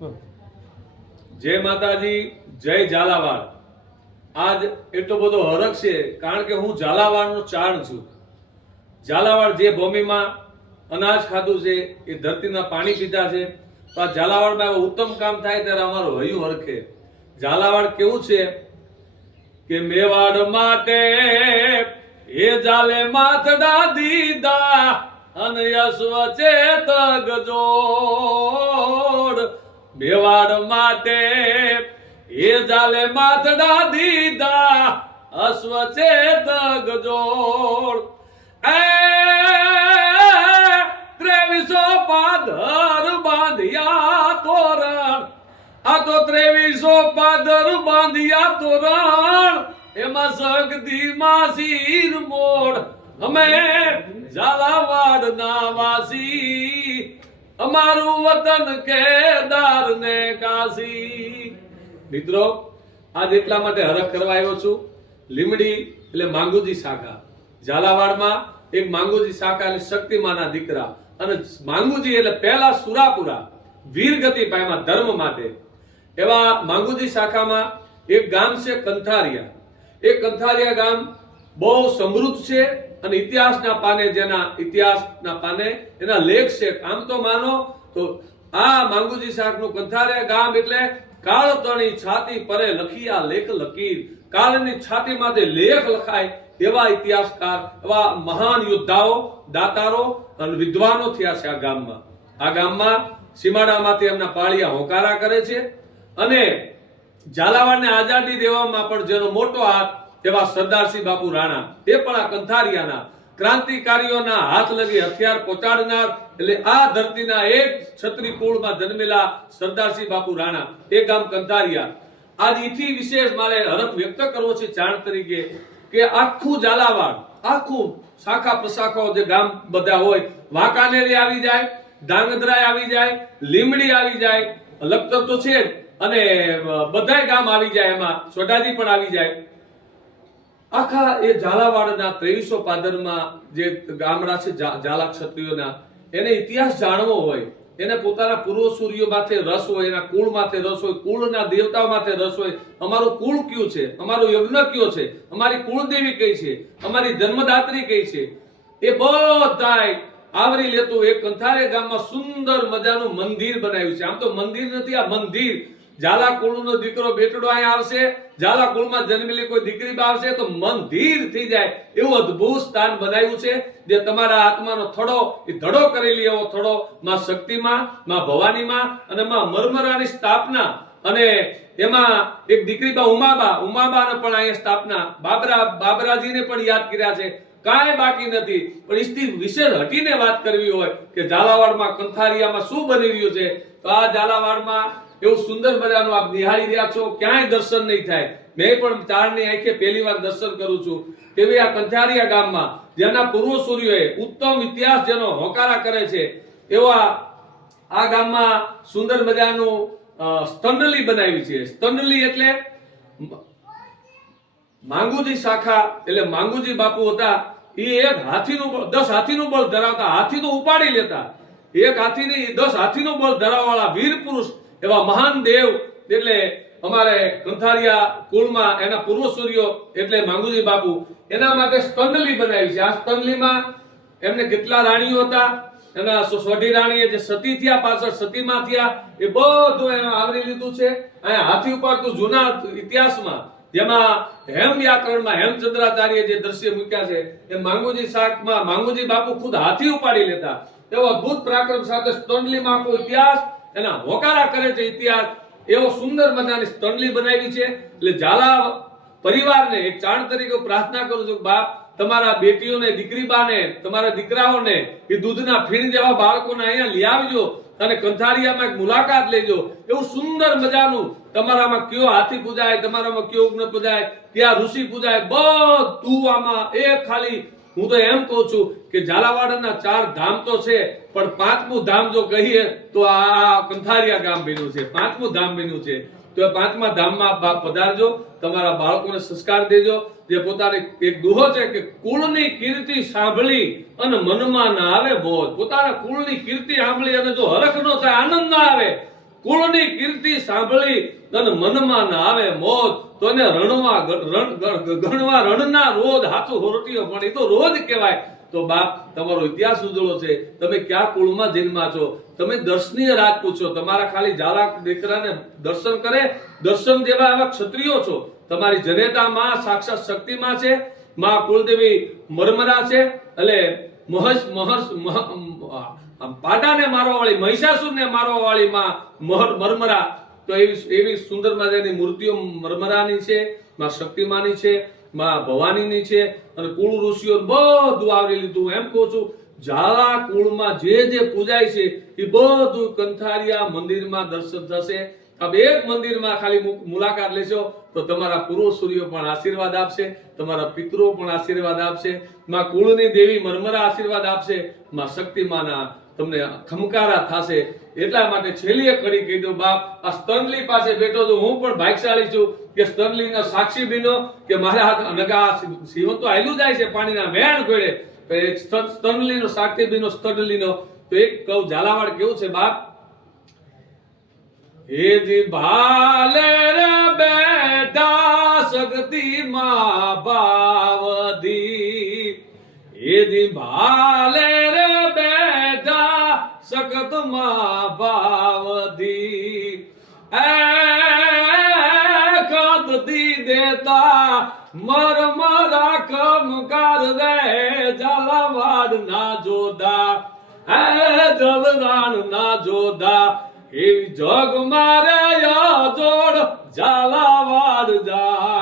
જય માતાજી, જય ઝાલાવાડ। આજ એટલો બધો હરખ છે કારણ કે હું ઝાલાવાડનો ચાણ છું। ઝાલાવાડ જે ભૂમિમાં અનાજ ખાધું છે, એ ધરતીના પાણી પીધા છે, તો આ ઝાલાવાડમાં ઉત્તમ કામ થાય ત્યારે અમારું હૈયું હરખે। ઝાલાવાડ કેવું છે કે મેવાડ માટે એ જાલે માથડા દીધા અને યશ્વ ચેત ગજોડ। મેવાડ માટે એ જાલે માથડા દીધા અશ્વ ચેત ગજોડ। એ 2300 પાદર બાંધ્યા તોરણ, આ તો 2300 પાદર બાંધ્યા તોરણ, એમાં સગદી માસીર મોડ। અમે ઝાલાવાડ ના વાસી, અમારું વતન કેદાર ને કાશી। મિત્રો, આજ એટલા માટે હરખ કરવા આવ્યો છું। લીમડી એટલે માંગુજી શાખા, ઝાલાવાડમાં એક માંગુજી શાખા એટલે શક્તિમાના દીકરા, અને માંગુજી એટલે પહેલા સુરાપુરા વીરગતિ પામ્યા ધર્મ માટે। એવા માંગુજી શાખામાં એક ગામ છે કંથારિયા। એ કંથારિયા ગામ બહુ સમૃદ્ધ છે અને ઇતિહાસના પાને, જેના ઇતિહાસના પાને એના લેખ છે। આમ તો માનો તો આ માંગુજી શાખનું કંથારિયા ગામ એટલે કાળતણી છાતી પરે લખિયા લેખ લકીર, કાળની છાતીમાંથી લેખ લખાય એવા ઇતિહાસકાર, એવા મહાન યોદ્ધાઓ, દાતારો અને વિદ્વાનો થયા છે આ ગામમાં। આ ગામમાં સીમાડામાંથી એમના પાળિયા હોકારા કરે છે અને ઝાલાવાડને આઝાદી દેવામાં પણ જેનો મોટો હાથ એવા સરદારસિંહ બાપુ રાણા, એ પણ આ કંથારિયાના ક્રાંતિકારીઓના હાથ લગી હથિયાર પહોંચાડનાર, એટલે આ ધરતીના એક ક્ષત્રિય કુળમાં જન્મેલા સરદારસિંહ બાપુ રાણા, એ ગામ કંથારિયા। આજ ઈથી વિશેષ મારે હરખ વ્યક્ત કરવો છે ચાણ તરીકે કે આખું ઝાલાવાડ, આખું શાખા પ્રશાખાઓ જે ગામ બધા હોય, વાંકાનેરી આવી જાય, ધાંગધ્રા આવી જાય, લીમડી આવી જાય, લખતર તો છે જ, અને બધાય ગામ આવી જાય, એમાં સોઢાજી પણ આવી જાય। આખા એ ઝાલાવાડના 2300 પાદરમાં જે ગામડા છે ઝાલા ક્ષત્રિયોના, એને ઇતિહાસ જાણવો હોય, એને પોતાના પૂર્વસૂરીઓ માથે રસ હોય, એના કુળ માથે રસ હોય, કુળના દેવતાઓ માથે રસ હોય, અમારું કુળ કયું છે, અમારો યજ્ઞ કયો છે, અમારી કુળદેવી કઈ છે, અમારી જન્મદાત્રી કઈ છે, એ બધાય આવરી લેતું એક કંથારિયા ગામમાં સુંદર મજાનું મંદિર બનાવ્યું છે। આમ તો મંદિર નથી, આ મંદિર। ઝાલા કુળનો દીકરો બેટડો અહીંયા આવશે, ઝાલા કુળમાં જન્મેલી કોઈ દીકરી આવશે તો મંદિર થઈ જાય એવું અદ્ભુત સ્થાન બનાવ્યું છે, જે તમારા આત્માનો થડો, એ ધડો કરેલી એવો થડો માં શક્તિમાં, માં ભવાનીમાં અને માં મરમરાની સ્થાપના, અને એમાં એક દીકરી બા ઉમાબાને પણ અહીંયા સ્થાપના, બાબરાજીને પણ યાદ કર્યા છે। કાંઈ બાકી નથી, પણ ઇસ્તી વિશેષ હટીને વાત કરવી હોય કે ઝાલાવાડમાં કંથારિયામાં શું બની રહ્યું છે, તો આ ઝાલાવાડમાં એવું સુંદર મજાનું આપ નિહાળી રહ્યા છો, ક્યાંય દર્શન નહીં થાય। મેં પણ ચારણી આંખે પહેલી વાર દર્શન કરું છું તેવી આ કંથારિયા ગામમાં, જેના પૂર્વસૂરીઓએ ઉત્તમ ઇતિહાસ જેનો હોકારા કરે છે, એવા આ ગામમાં સુંદર મજાનું સ્તંડલી બનાવી છે। સ્તંડલી એટલે માંગુજી શાખા, એટલે માંગુજી બાપુ હતા, એ એક હાથીનું 10 હાથીનું બળ ધરાવતા, હાથી તો ઉપાડી લેતા, એક હાથીની 10 હાથીનું બળ ધરાવવાળા વીર પુરુષ, એવા મહાન દેવ, એટલે અમારે કંથારિયા કુળમાં એના પૂર્વસૂરીઓ એટલે માંગુજી બાપુ, એના માટે સ્તંડલી બનાવી છે। આ સ્તંડલીમાં એમને કેટલા રાણીઓ હતા, એના સોઢી રાણીએ જે સતી થયા, પાછળ સતીમાં થયા, એ બધું એને આવરી લીધું છે। અહીંયા હાથી ઉપાડતું જૂના ઇતિહાસમાં, જેમાં હેમ વ્યાકરણમાં હેમચંદ્રાચાર્ય જે દ્રશ્ય મૂક્યા છે, એ માંગુજી શાખમાં માંગુજી બાપુ ખુદ હાથી ઉપાડી લેતા, એવો અદ્ભુત પરાક્રમ સાથે સ્તંડલીમાં આખો ઇતિહાસ એના હોકારા કરે છે। ઇતિહાસ એવો સુંદર મજાની સ્તંડલી બનાવી છે। એટલે ઝાલા પરિવારને એક ચાણ તરીકે પ્રાર્થના કરું છું કે બાપ, તમારા બેટીઓને, દીકરી બાને, તમારા દીકરાઓને એ દૂધના ફીણ જેવા બાળકોને અહીંયા લઈ આવજો અને કંથારિયામાં એક મુલાકાત લેજો। એવું સુંદર મજાનું તમારામાં કયો હાથી પૂજાય, તમારામાં કયો યજ્ઞ પૂજાય, ક્યાં ઋષિ પૂજાય, બધું આમાં એક ખાલી, હું તો એમ કહું છું કે ઝાલાવાડના 4 ધામ તો છે, પણ 5મું ધામ જો કહીએ તો આ કંથારિયા ગામ બન્યું છે, 5મું ધામ બન્યું છે। તો 5મા ધામમાં બાપ પધારજો, તમારા બાળકોને સંસ્કાર દેજો। જે પોતાની એક દુહો છે કે કુળની કીર્તિ સાંભળી અને મનમાં ના આવે બોધ, પોતાના કુળની કીર્તિ સાંભળી અને જો હરખ ન થાય, આનંદ ના આવે કુળની કીર્તિ સાંભળી અને મનમાં ના આવે મોત તો એને ગણવા રણના રોજ હાથું હોરટીઓ પણ એ તો રોજ કહેવાય. તો બાપ તમારો ઇતિહાસ ઉજળો છે, તમે ક્યાં કુળમાં જન્મા છો, તમે દર્શનીય રાજપૂત છો, તમારા ખાલી ઝાલા દીકરાને દર્શન કરે દર્શન જેવા આવા ક્ષત્રિયો છો. તમારી જનેતા માં સાક્ષાત શક્તિ માં છે, માં કુળદેવી મરમરા છે, એટલે પાડાને મારવા વાળી, મહિષાસુરને મારવા વાળી માં મરમરા. તો એવી સુંદર મજાની મૂર્તિઓ મરમરાની છે, માં શક્તિમાની છે, માં ભવાનીની છે, અને કુળ ઋષિઓ બધું આવરી લીધું. એમ કહું છું ઝાલા કુળમાં જે પૂજાય છે એ બધું કંથારિયા મંદિરમાં દર્શન થશે. આપ એક મંદિરમાં ખાલી મુલાકાત લેશો તો તમારા પૂર્વસૂરીઓ પણ આશીર્વાદ આપશે, તમારા પિતરો પણ આશીર્વાદ આપશે, માં કુળની દેવી મરમરા આશીર્વાદ આપશે, માં શક્તિમાના તમને ખમકારા થશે. એટલા માટે છેલ્લી એક કડી કહી દઉં બાપ, આ સ્તનલી પાસે બેઠો છું, હું પણ ભાગ્યશાળી છું કે સ્તનલીનો સાક્ષી બીનો કે મારા હાથ નગા સિંહો તો આયલું જાય છે પાણીના વેણ ગોળે, સ્તનલીનો સાક્ષી બીનો સ્તનલીનો. તો એક કહું ઝાલાવાડ કેવું છે બાપ, હેજી ભાલે રે બેટા શક્તિ માં ભાવધી, હેજી ભાલે રે બેટા સખત માં ભાવધી, એ કદતી દેતા મરમરા કમકાર રે ઝાલાવાડ ના જોધા, એ જલરાણ ના જોધા, એવી જગ મારે જોડ ઝાલાવાડ જા.